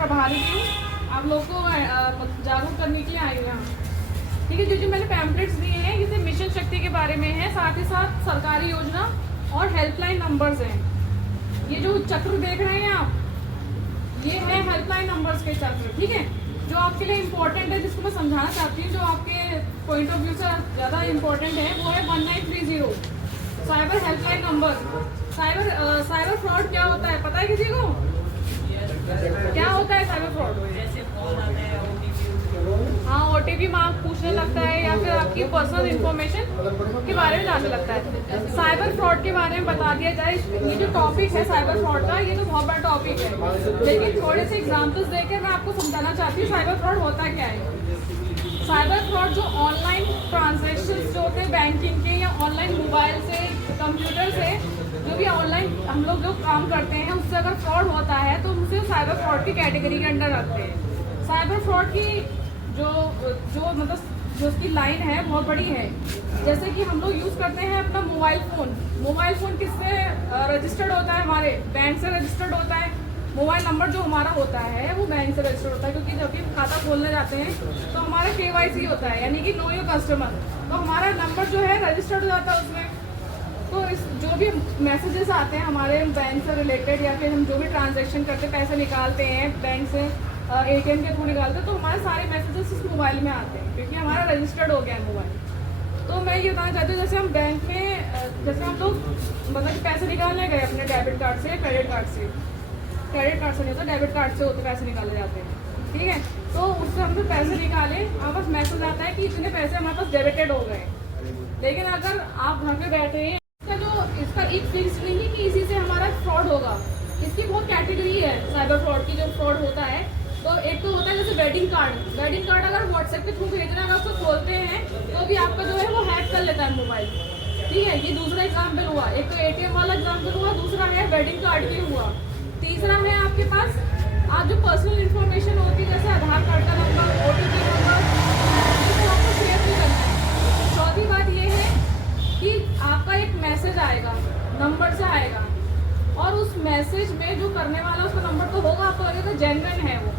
प्रभारी भी हूँ, आप लोग को जागरूक करने के लिए आई हूँ यहाँ। ठीक है, जो मैंने पैम्पलेट्स दिए हैं ये मिशन शक्ति के बारे में है, साथ ही साथ सरकारी योजना और हेल्पलाइन नंबर्स हैं। ये जो चक्र देख रहे हैं आप, ये है हेल्पलाइन नंबर्स के चक्र। ठीक है, जो आपके लिए इम्पोर्टेंट है, जिसको मैं समझाना चाहती हूँ, जो आपके पॉइंट ऑफ व्यू से ज़्यादा इम्पोर्टेंट है, वो है 1930 cyber helpline number. Cyber fraud क्या होता है पता है किसी को? क्या होता है साइबर फ्रॉड? जैसे फोन आता है, हाँ, OTP मांग पूछने लगता है या फिर आपकी पर्सनल इन्फॉर्मेशन के बारे में जानने लगता है। साइबर फ्रॉड के बारे में बता दिया जाए, ये जो टॉपिक है साइबर फ्रॉड का, ये तो बहुत बड़ा टॉपिक है, लेकिन थोड़े से एग्जांपल्स देकर मैं आपको समझाना चाहती हूँ साइबर फ्रॉड होता क्या है। साइबर फ्रॉड जो ऑनलाइन ट्रांजेक्शन जो होते हैं बैंकिंग के, या ऑनलाइन मोबाइल से, कंप्यूटर से, जो भी ऑनलाइन हम लोग जो काम करते हैं, उससे अगर फ्रॉड होता है तो उसे साइबर फ्रॉड की कैटेगरी के अंडर रखते हैं। साइबर फ्रॉड की जो जो उसकी लाइन है बहुत बड़ी है। जैसे कि हम लोग यूज़ करते हैं अपना मोबाइल फ़ोन किससे रजिस्टर्ड होता है? हमारे बैंक से रजिस्टर्ड होता है। मोबाइल नंबर जो हमारा होता है वो बैंक से रजिस्टर्ड होता है, क्योंकि जब भी खाता खोलने जाते हैं तो हमारा KYC होता है, यानी कि नो योर कस्टमर, तो हमारा नंबर जो है रजिस्टर्ड हो जाता है उसमें। तो इस जो भी मैसेजेस आते हैं हमारे बैंक से रिलेटेड, या फिर हम जो भी ट्रांजैक्शन करते, पैसे निकालते हैं बैंक से, ATM के थ्रू निकालते हैं, तो हमारे सारे मैसेजेस इस मोबाइल में आते हैं, क्योंकि हमारा रजिस्टर्ड हो गया है मोबाइल। तो मैं ये बताना चाहती हूँ, जैसे हम बैंक में जैसे हम लोग मतलब पैसे निकालने गए अपने डेबिट कार्ड से, क्रेडिट कार्ड से नहीं होता, डेबिट कार्ड से होते पैसे निकाले जाते हैं। ठीक है, तो उससे हम लोग पैसे निकाले, हमारे पास मैसेज आता है कि इतने पैसे हमारे पास डेबिटेड हो गए। लेकिन अगर आप घर पे बैठे हैं, इसका एक फिक्स नहीं है कि इसी से हमारा फ्रॉड होगा। इसकी बहुत कैटेगरी है साइबर फ्रॉड की, जो फ्रॉड होता है। तो एक तो होता है जैसे वेडिंग कार्ड अगर व्हाट्सएप के थ्रू भेजना, अगर उसको खोलते हैं तो भी आपका जो है वो हैक कर लेता है मोबाइल। ठीक है, ये दूसरा एग्जाम्पल हुआ। एक तो ATM वाला एग्जाम्पल हुआ, दूसरा है वेडिंग कार्ड के हुआ, तीसरा है आपके पास आप जो पर्सनल इन्फॉर्मेशन होती है, जैसे आधार कार्ड का नंबर, OTP नंबर, ये आपको शेयर नहीं करना है। चौथी बात ये है कि आपका एक मैसेज आएगा, नंबर से आएगा, और उस मैसेज में जो करने वाला उसका नंबर तो होगा, आपको लगेगा जेन्युइन है वो,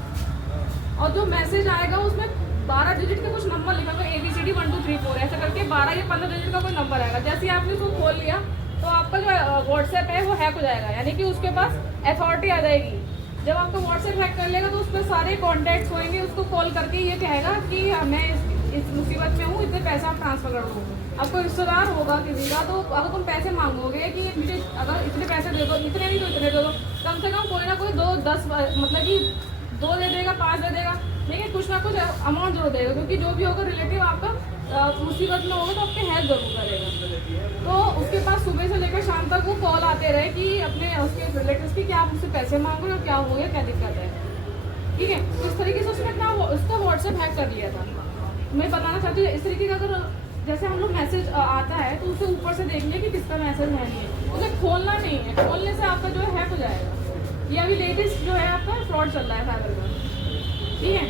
और जो मैसेज आएगा उसमें 12 डिजिट का कुछ नंबर लिखा होगा, ABCD 1 2 3 4 ऐसा करके 12 या 15 डिजिट का कोई नंबर आएगा। जैसे ही आपने उसको खोल लिया तो आपका जो व्हाट्सएप है वो हैक हो जाएगा, यानी कि उसके पास अथॉरिटी आ जाएगी। जब आपका व्हाट्सएप हैक कर लेगा तो उस पर सारे कॉन्टैक्ट्स होंगे, उसको कॉल करके ये कहेगा कि मैं इस मुसीबत में हूँ, इतने पैसा आप ट्रांसफ़र कर दो। आपको रिश्तेदार होगा किसी का, तो अगर तुम पैसे मांगोगे कि मुझे अगर इतने पैसे दे दो, इतने नहीं तो इतने दे दो, कम से कम कोई ना कोई 2 10 मतलब कि 2 दे देगा, 5 दे देगा, लेकिन कुछ ना कुछ अमाउंट जरूर देगा, क्योंकि जो भी होगा रिलेटिव आपका मुसीबत में होगा तो आपकी हेल्प जरूर करेगा। तो उसके पास सुबह से लेकर शाम तक वो कॉल आते रहे कि अपने उसके रिलेटिव्स की, क्या आप मुझसे पैसे मांग रहे हो, क्या हो गया, क्या दिक्कत है। ठीक है, तो इस तरीके से उसने अपना उसका व्हाट्सएप हैक कर लिया था। मैं बताना चाहती हूँ इस तरीके का, अगर जैसे हम लोग मैसेज आता है तो उसे ऊपर से देख लिया कि किसका मैसेज है, नहीं उसे खोलना नहीं है, खोलने से आपका जो है हैक हो जाएगा। ये अभी लेटेस्ट जो है आपका फ्रॉड चल रहा है साइबर का। ठीक है।